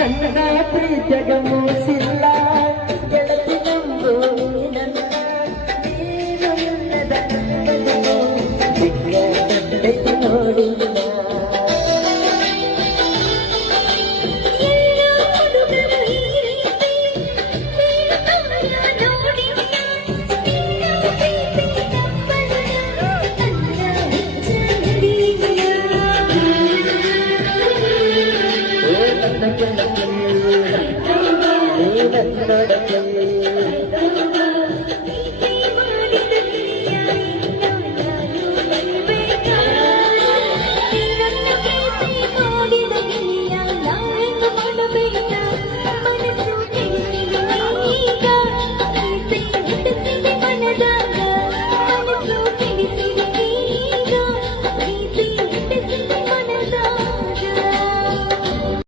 ನನ್ನ ಪ್ರೀತಿಯಾಗ ಮೋಸಿಲ್ಲ ಗೆಳತಿ ನಂಬು ನನ್ನ ನೀನು ಇಲ್ಲದ ಬದುಕು ಸಿಕ್ಕ ಕಂಡೈತಿ ನೋಡಿಲ್ಲ Baby